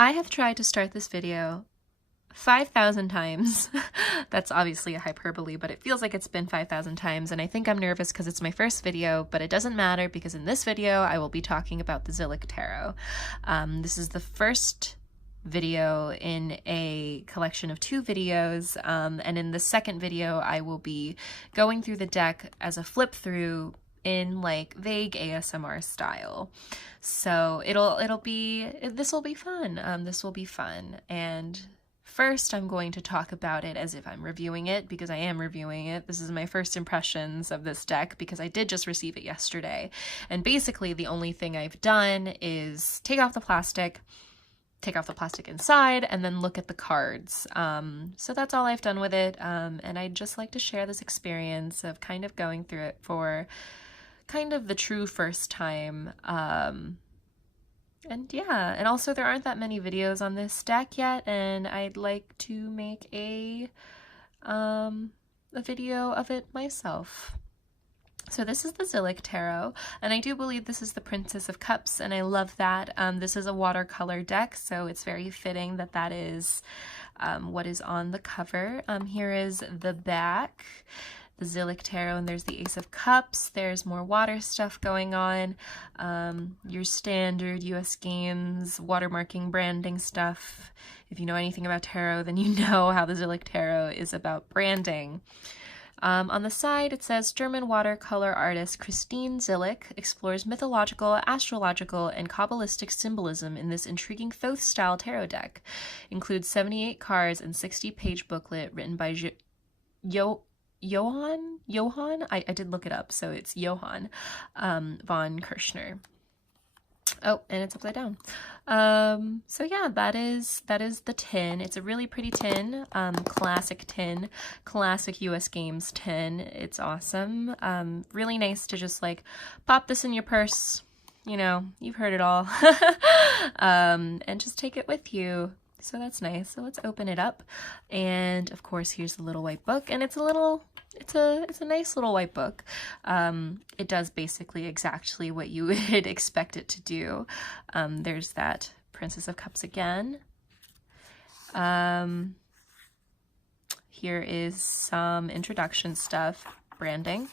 I have tried to start this video 5,000 times. That's obviously a hyperbole, but it feels like it's been 5,000 times, and I think I'm nervous because it's my first video, but it doesn't matter because in this video I will be talking about the ZILLICH Tarot. This is the first video in a collection of 2 videos, and in the second video I will be going through the deck as a flip through in like vague ASMR style. So this will be fun. This will be fun. And first I'm going to talk about it as if I'm reviewing it, because I am reviewing it. This is my first impressions of this deck because I did just receive it yesterday. And basically the only thing I've done is take off the plastic inside, and then look at the cards. So that's all I've done with it. And I'd just like to share this experience of kind of going through it for kind of the true first time. And yeah, and also there aren't that many videos on this deck yet, and I'd like to make a video of it myself. So this is the ZILLICH Tarot, and I do believe this is the Princess of Cups, and I love that. This is a watercolor deck, so it's very fitting that that is what is on the cover. Here is the back, the ZILLICH Tarot, and there's the Ace of Cups. There's more water stuff going on. Your standard US Games watermarking branding stuff. If you know anything about tarot, then you know how the ZILLICH Tarot is about branding. On the side, it says German watercolor artist Christine ZILLICH explores mythological, astrological, and Kabbalistic symbolism in this intriguing Thoth-style tarot deck. Includes 78 cards and 60-page booklet written by Johann? I did look it up, so it's Johann von Kirschner. Oh, and it's upside down. So yeah, that is the tin. It's a really pretty tin, classic tin, classic US Games tin. It's awesome. Really nice to just like pop this in your purse. You know, you've heard it all. And just take it with you. So that's nice. So let's open it up. And of course, here's the little white book, and it's a nice little white book. It does basically exactly what you would expect it to do. There's that Princess of Cups again. Here is some introduction stuff, branding.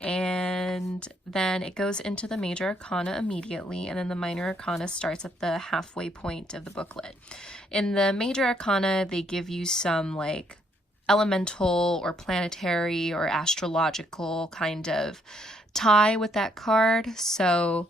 And then it goes into the major arcana immediately, and then the minor arcana starts at the halfway point of the booklet. In the major arcana, they give you some like elemental or planetary or astrological kind of tie with that card. So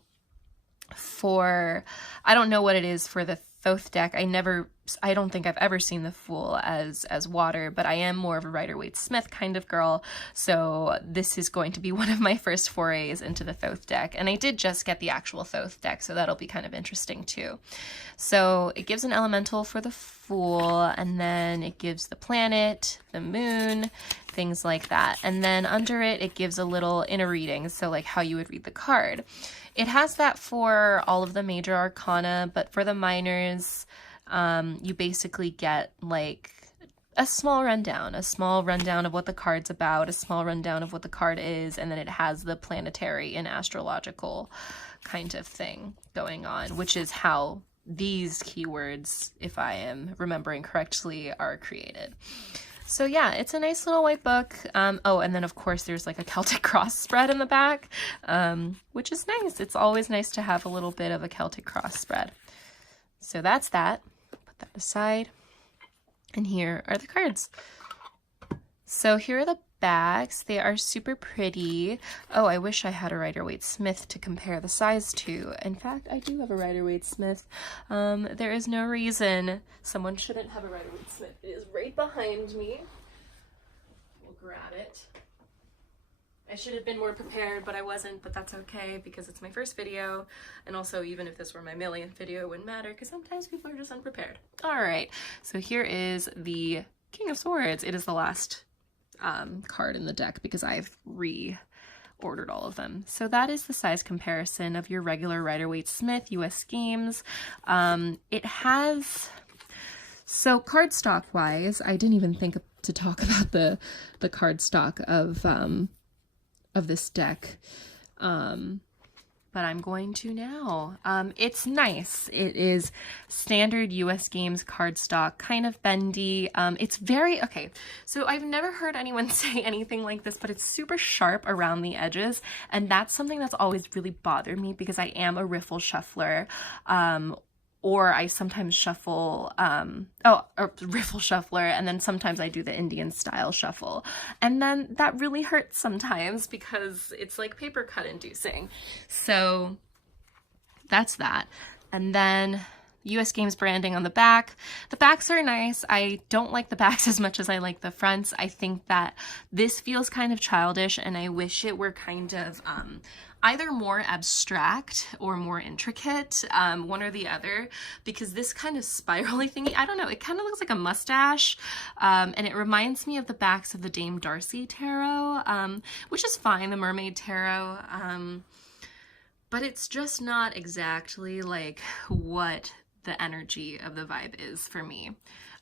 I don't know what it is for the Thoth deck. I don't think I've ever seen the Fool as water, but I am more of a Rider-Waite-Smith kind of girl, so this is going to be one of my first forays into the Thoth deck. And I did just get the actual Thoth deck, so that'll be kind of interesting too. So it gives an elemental for the Fool, and then it gives the planet, the moon, things like that. And then under it, it gives a little inner reading, so like how you would read the card. It has that for all of the major arcana, but for the minors, you basically get like a small rundown of what the card's about, a small rundown of what the card is, and then it has the planetary and astrological kind of thing going on, which is how these keywords, if I am remembering correctly, are created. So yeah, it's a nice little white book. Oh, and then of course there's like a Celtic cross spread in the back, which is nice. It's always nice to have a little bit of a Celtic cross spread. So that's that. Put that aside. And here are the cards. So here are the backs. They are super pretty. Oh, I wish I had a Rider-Waite-Smith to compare the size to. In fact, I do have a Rider-Waite-Smith. There is no reason someone shouldn't have a Rider-Waite-Smith. It is right behind me. We'll grab it. I should have been more prepared, but I wasn't, but that's okay because it's my first video. And also, even if this were my millionth video, it wouldn't matter because sometimes people are just unprepared. All right, so here is the King of Swords. It is the last card in the deck because I've reordered all of them. So that is the size comparison of your regular Rider-Waite-Smith US Games. It has, so cardstock wise, I didn't even think to talk about the cardstock of this deck. but I'm going to now. It's nice. It is standard US Games cardstock, kind of bendy. It's very, okay, so I've never heard anyone say anything like this, but it's super sharp around the edges, and that's something that's always really bothered me because I am a riffle shuffler, or I sometimes shuffle, a riffle shuffler, and then sometimes I do the Indian style shuffle. And then that really hurts sometimes because it's like paper cut inducing. So that's that. And then US Games branding on the back. The backs are nice. I don't like the backs as much as I like the fronts. I think that this feels kind of childish, and I wish it were kind of either more abstract or more intricate, one or the other, because this kind of spirally thingy, I don't know, it kind of looks like a mustache, and it reminds me of the backs of the Dame Darcy tarot, which is fine, the Mermaid tarot, but it's just not exactly like what the energy of the vibe is for me.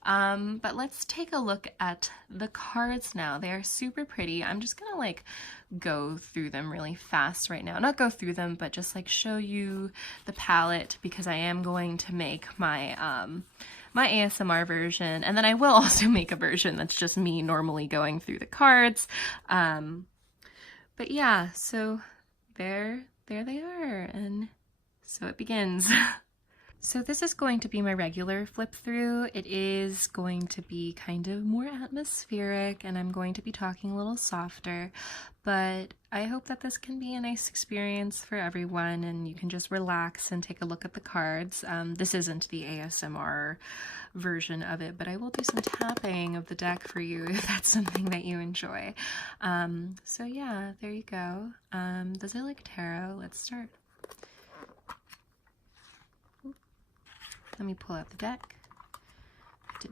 But let's take a look at the cards now. They are super pretty. I'm just gonna like go through them really fast right now. Not go through them, but just like show you the palette, because I am going to make my my ASMR version, and then I will also make a version that's just me normally going through the cards. But yeah, so there they are, and so it begins. So this is going to be my regular flip through. It is going to be kind of more atmospheric, and I'm going to be talking a little softer, but I hope that this can be a nice experience for everyone and you can just relax and take a look at the cards. This isn't the ASMR version of it, but I will do some tapping of the deck for you if that's something that you enjoy. So yeah, there you go. The ZILLICH Tarot, let's start. Let me pull out the deck. I did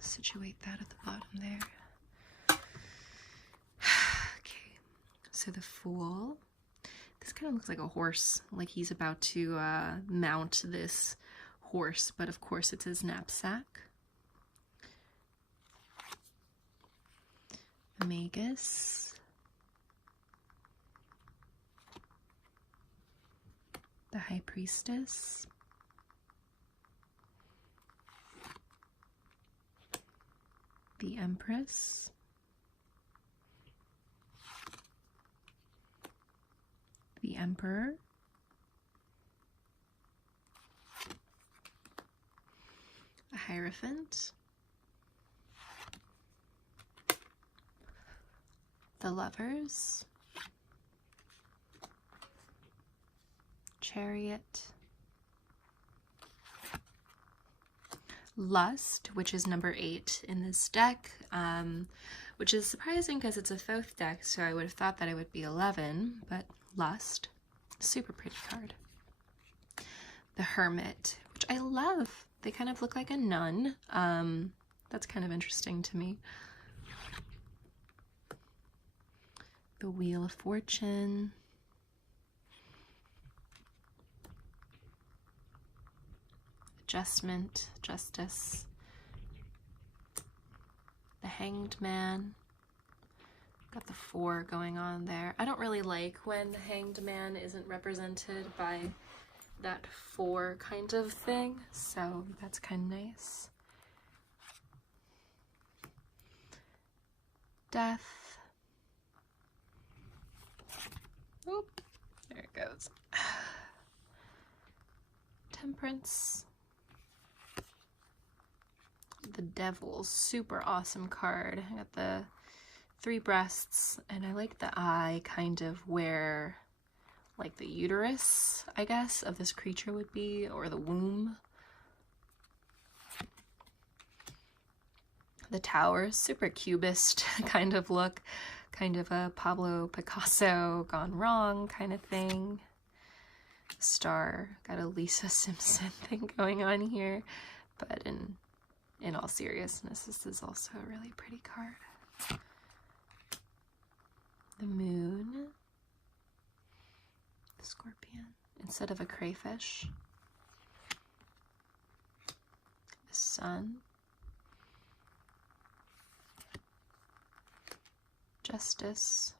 situate that at the bottom there. Okay, so the Fool. This kind of looks like a horse, like he's about to mount this horse, but of course it's his knapsack. The Magus. The High Priestess. The Empress, the Emperor, a Hierophant, the Lovers, Chariot, Lust, which is number 8 in this deck, which is surprising because it's a Thoth deck, so I would have thought that it would be 11, but Lust, super pretty card. The Hermit, which I love. They kind of look like a nun. That's kind of interesting to me. The Wheel of Fortune. Adjustment, Justice, the Hanged Man, got the 4 going on there. I don't really like when the Hanged Man isn't represented by that 4 kind of thing, so that's kind of nice. Death. Oop, there it goes. Temperance. The Devil, super awesome card. I got the 3 breasts, and I like the eye kind of where like the uterus, I guess, of this creature would be, or the womb. The Tower, super cubist kind of look, kind of a Pablo Picasso gone wrong kind of thing. Star, got a Lisa Simpson thing going on here, but in all seriousness, this is also a really pretty card. The Moon, the Scorpion, instead of a crayfish. The Sun, Justice.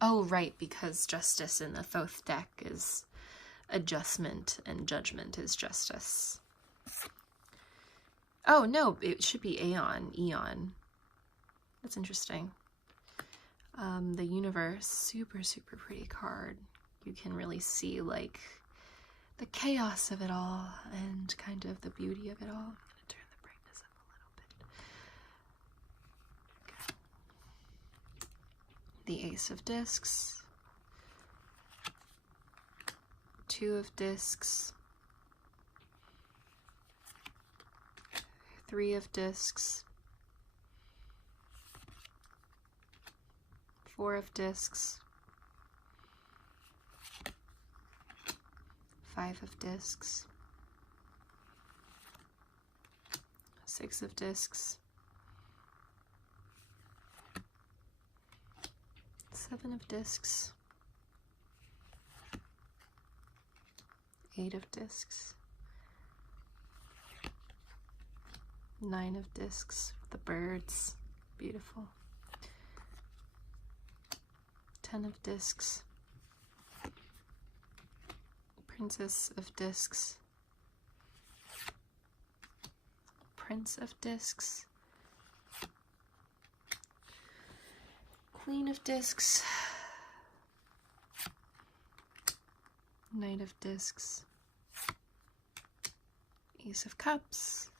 Oh, right, because justice in the Thoth deck is adjustment and judgment is justice. Oh, no, it should be Aeon, Eon. That's interesting. The universe, super, super pretty card. You can really see like the chaos of it all and kind of the beauty of it all. I'm going to turn the brightness up a little bit. Okay. The Ace of Discs, Two of Discs, Three of Discs, Four of Discs, Five of Discs, Six of Discs, Seven of Discs, Eight of Discs, Nine of Discs, the birds, beautiful. 10 of Discs, Princess of Discs, Prince of Discs, Queen of Discs, Knight of Discs, Ace of Cups,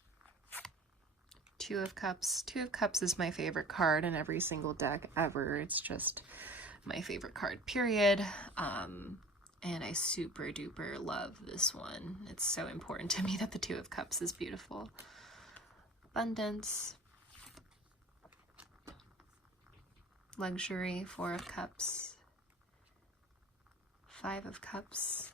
Two of Cups. Two of Cups is my favorite card in every single deck ever. It's just my favorite card, period. And I super duper love this one. It's so important to me that the Two of Cups is beautiful. Abundance, Luxury, Four of Cups, Five of Cups,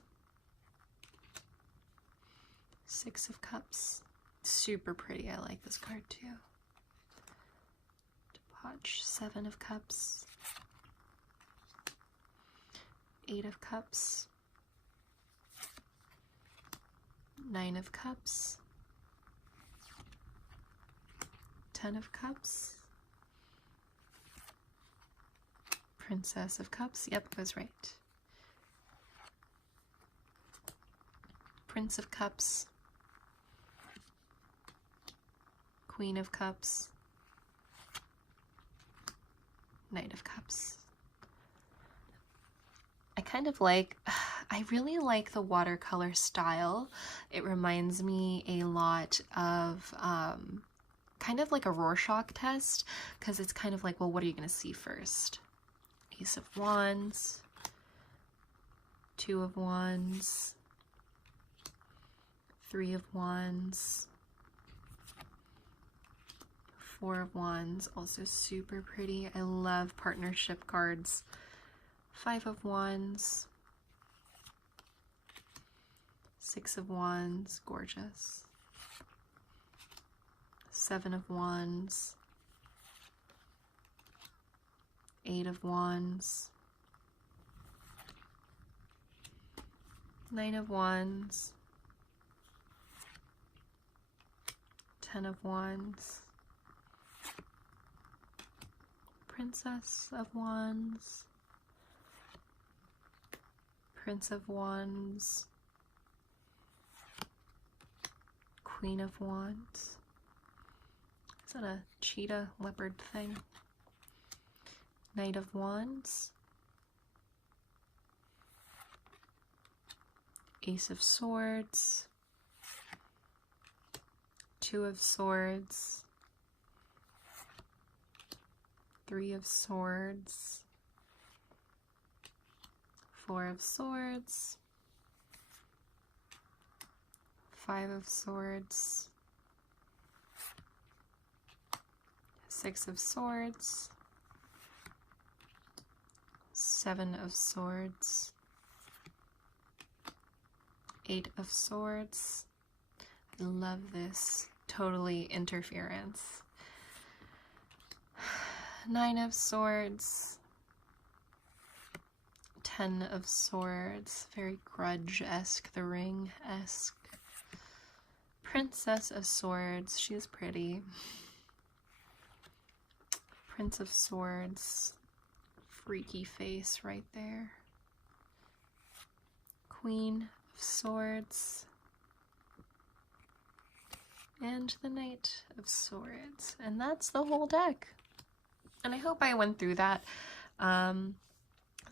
Six of Cups. Super pretty. I like this card too. Debauch, Seven of Cups, Eight of Cups, Nine of Cups, 10 of Cups, Princess of Cups. Yep, I was right. Prince of Cups, Queen of Cups, Knight of Cups. I kind of like, I really like the watercolor style. It reminds me a lot of kind of like a Rorschach test, because it's kind of like, well, what are you going to see first? Ace of Wands, Two of Wands, Three of Wands, Four of Wands, also super pretty. I love partnership cards. Five of Wands, Six of Wands, gorgeous. Seven of Wands, Eight of Wands, Nine of Wands, 10 of Wands, Princess of Wands, Prince of Wands, Queen of Wands. Is that a cheetah leopard thing? Knight of Wands, Ace of Swords, Two of Swords, Three of Swords, Four of Swords, Five of Swords, Six of Swords, Seven of Swords, Eight of Swords. I love this. Totally interference. Nine of Swords, 10 of Swords, very Grudge-esque, The Ring-esque. Princess of Swords, she is pretty. Prince of Swords, freaky face right there. Queen of Swords. And the Knight of Swords. And that's the whole deck. And I hope I went through that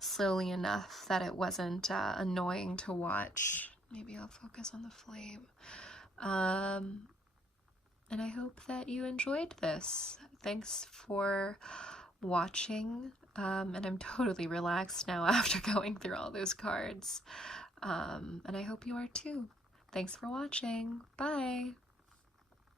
slowly enough that it wasn't annoying to watch. Maybe I'll focus on the flame. And I hope that you enjoyed this. Thanks for watching. And I'm totally relaxed now after going through all those cards. And I hope you are too. Thanks for watching. Bye!